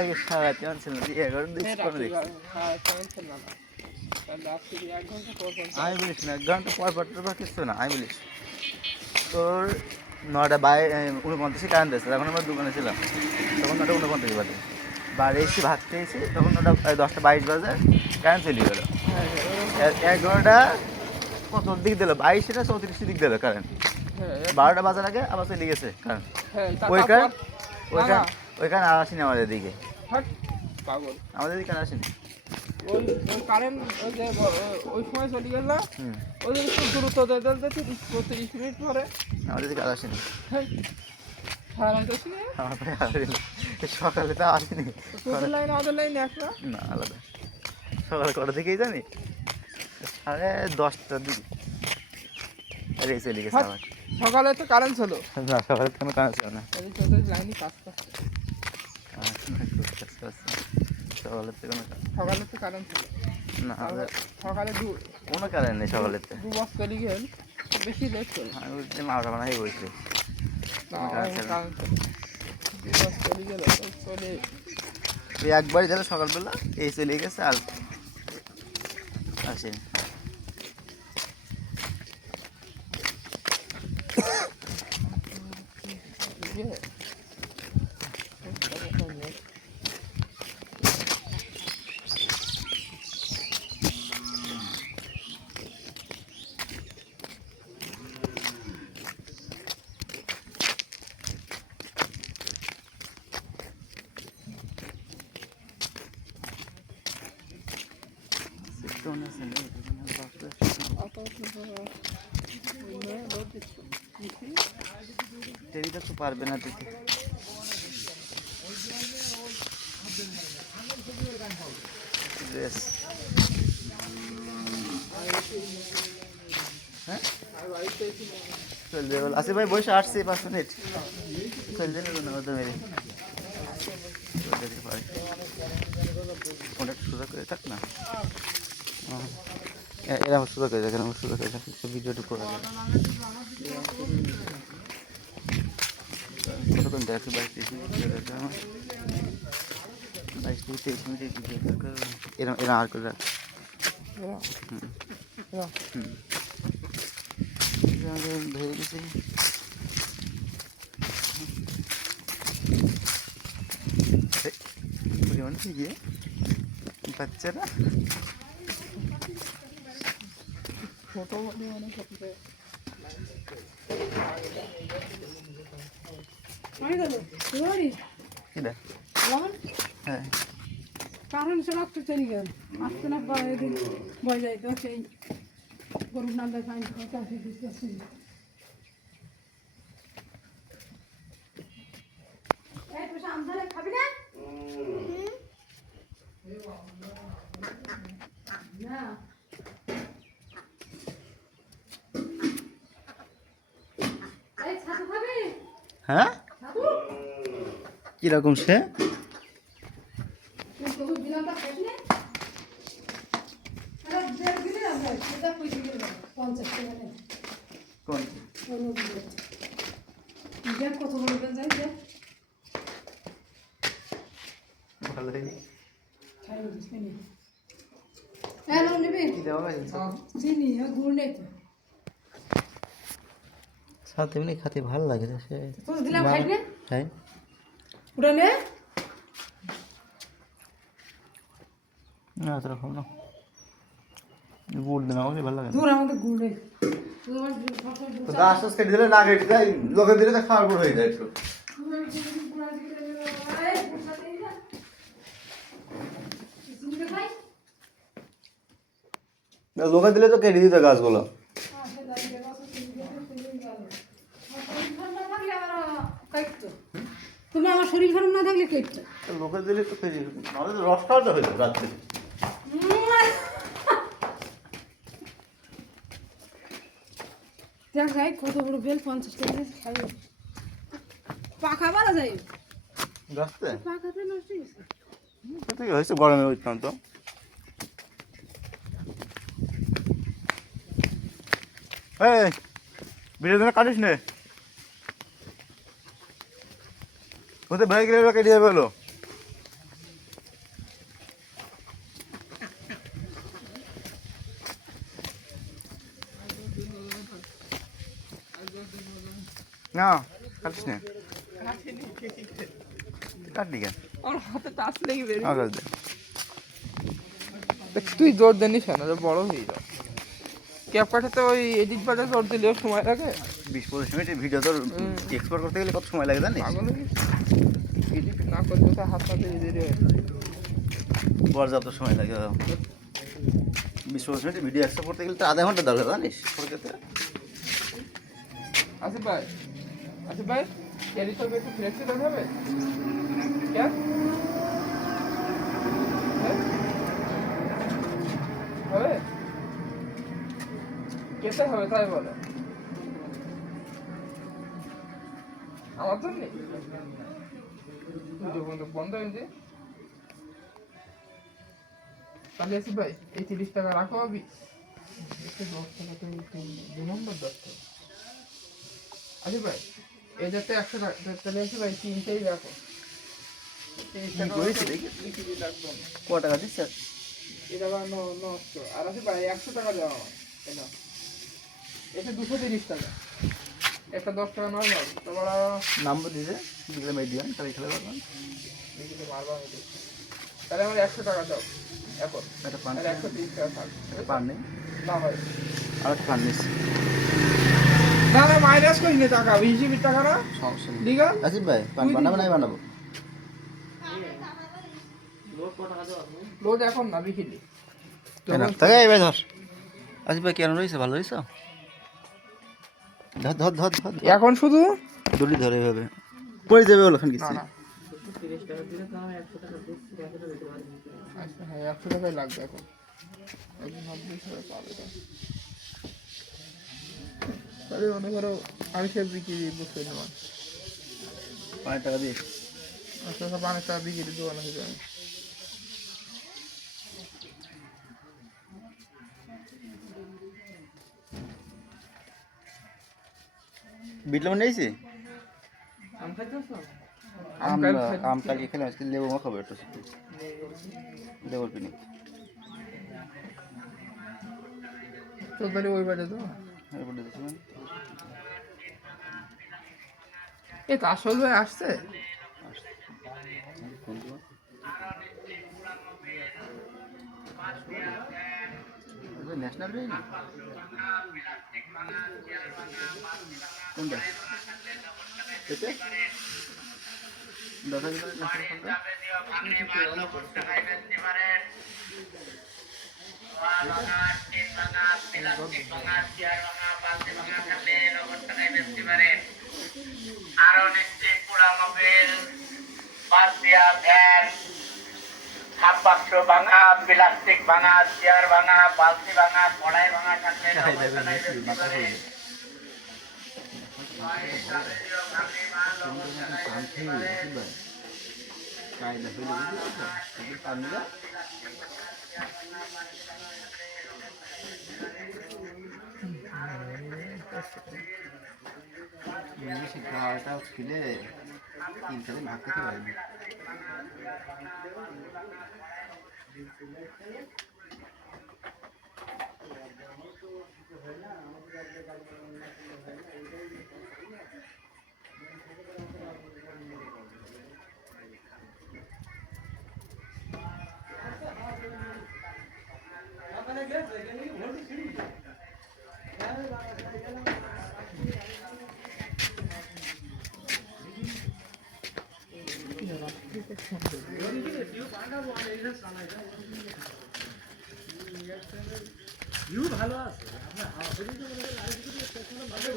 আগে সারা কেমন ছিল 11 দিন করে দেখছি আমি বলিস না 1 ঘন্টা পর পর তো কিছু না আমি বলিস তোর 9টা 49 কারেন্ট আছে তখন আমরা দোকানে ছিলাম তখন 9টা 49 বাজে বাড়ি এসে ভাত খেয়েছি তখন 10টা 22 বাজে কারেন্ট চলে গেল 11টা কত দিক দিল 22 না 34 দিক দিল কারেন্ট 12টা বাজার আগে আবার চলে গেছে কারেন্ট ওইখানে আর আসেনি আমাদের দিকে আমাদের দিকে আর আসেনি ওই কারেন্ট ওই সময় চলে গেল না ওই একটু দ্রুত 30 মিনিট পরে আমাদের দিকে আর আসেনি সকালে তো আসেনি আমাদের লাইন একটা না আলাদা সকালে কটা থেকেই জানি 10:30টার দিকে আরে চলে গেছে আবার সকালে তো কারেন্ট ছিল না সকালে কোনো কারেন্ট ছিল না লাইনই কাজ করছে সকালে তো কারেন্ট ছিল না সকালে কোনো কারেন্ট নেই সকালে 2 বছর চলে গেল বেশি লেট চলে আমি বলছি মাথা মাথা হয়ে বসে চলে গেল চলে একবারই যাবে সকালবেলা এই চলে গেছে আর আসেনি টেরিটা তো পারবে না দিতে হ্যাঁ চল যাবে আসে ভাই বসে আসছে 5 মিনিট চল যাবে না ওদের মেরে অনেক সোজা করে থাক না এরা সোজা করে দেখেন আমার সোজা করে থাক ভিডিওটি করে যাবে কতক্ষণ দেখছি 22-23 মিনিট এরা আর করে ধরে গেছি গিয়ে বাচ্চারা ফটো মানে হ্যাঁ কারণ সে রক্ত চলে গেল আসতে না দিন বয়ে যাই তো সেই গরুর নাম দেখাই খাবি না হ্যাঁ কিরকম সে কত বড় যাই ভালোই চিনি গুড় নেই তো সাথে এমনি খেতে ভালো লাগে সে হ্যাঁ ওটা নে না তোরকম না গুড় দেনা আমাকে ভালো লাগে দূর আমাদের গুড় নেই তো গাছ টাছ কেটে দিলে না কেটে যায় লোকে দিলে তো খাওয়ার পর হয়ে যায় একটু লোকে দিলে তো কেটে দিত গাছগুলো তুমি আমার শরীর খারাপ না থাকলে কেটে লোকে দিলে তো কেটে আমাদের রসটাও তো হইতো রাত্রে দেখ ভাই কত বড় বেল 50 টাকা খাই পাকা বাড়া যায় গাছতে পাকাতে নষ্ট হয়েছে কোথায় হয়েছে গরমে ওইখান তো এই ভিডিও দিনে কাটিস নে ওতে ভাই গেলে কেটে যাবে হলো না কাটিস না, কাটিনি, কাটলি কেন? আমার হাতে টাচ লেগে বেরিয়ে আমার কাছে দে। তুই জোর দেনিস কেন, বড় হয়ে যাও। ক্যাপ কাটাতে ওই এডিট বাটে জোর দিলেও সময় লাগে। 20-25 মিনিটের ভিডিও তোর এক্সপোর্ট করতে গেলে কত সময় লাগে জানিস? পাগল এডিট না করলে তো হাত পাতে দেরি হয়। পর্যাপ্ত সময় লাগে। 20-25 মিনিটের ভিডিও এক্সপোর্ট করতে গেলে তো আধা ঘন্টা দরকার জানিস? আসিফ ভাই এডিট হবে একটু ফ্লেক্সিবল হবে কেন? হবে কেটে হবে তাই বলো আমার জন্য বন্ধ হয়েছে। তাহলে আসিফ ভাই এই 30 টাকা রাখো আবি 10 টাকা তো 2 নম্বর 10 টাকা। আসিফ ভাই এই যাতে 100 টাকা তাহলে আসিফ ভাই 3টাই রাখো। 30 টাকা করেছি দেখি। রাখবো না। ক টাকা দিচ্ছে? এটা বা নষ্ট আর আসিফ ভাই 100 টাকা দেওয়া আমার এটা এটা 230 টাকা একটা 10 টাকা নর্মাল তোমার নাম্বার দিছে দিলে মেয়ে দিবেন তাহলে খেলে পারবেন। দিতে পারবা আমি দেখছি। তাহলে আমার 100 টাকা দাও এখন একটা পান, আর 130 টাকা থাক একটা পান নেই, না হয় আর একটা পান নিচ্ছি। না না মাইনাস করি না টাকা হিসেবের টাকা না সমস্যা নেই। ঠিক আছে আসিফ ভাই পান বানাবো নাই বানাবো? লোড এখন না বিকেলে তাকে এবার ধর। আসিফ ভাই কেন রয়েছে? ভালো রয়েছে? ধর ধর ধর ধর এখন শুধু দড়ি ধরে এভাবে পড়ে যাবে ওখানে না কিছু। না আচ্ছা হ্যাঁ 100 টাকাই লাগবে এখন 90 টাকা পাবে না। তাহলে মনে করো আমি সে বিক্রি বসে নেওয়া 5 টাকা দিয়ে 5 টাকা বিক্রি দোকানে হয়ে যাবে। বিট লেমন নিয়েছি। আম খাইতেছ? আম কালকে খেলাম, আজকে লেবু মাখাবো একটু, লেবুর পিনি। তো তাহলে ওই বাজে তো এ তো আসল ভাই আসছে। ন্যাশনাল রে না কোনটা? এটা 10,000 ন্যাশনাল কোনটা? আরো নিশ্চিত পুরা মোবিল বাদ দিয়া ভ্যান হাফ বাক্স ভাঙা, প্লাস্টিক ভাঙা, চেয়ার ভাঙা, বালতি ভাঙা, কড়াই ভাঙা থাকলে খাওয়াটা খেলে 3 দিন ভাত খেতে পারিনি।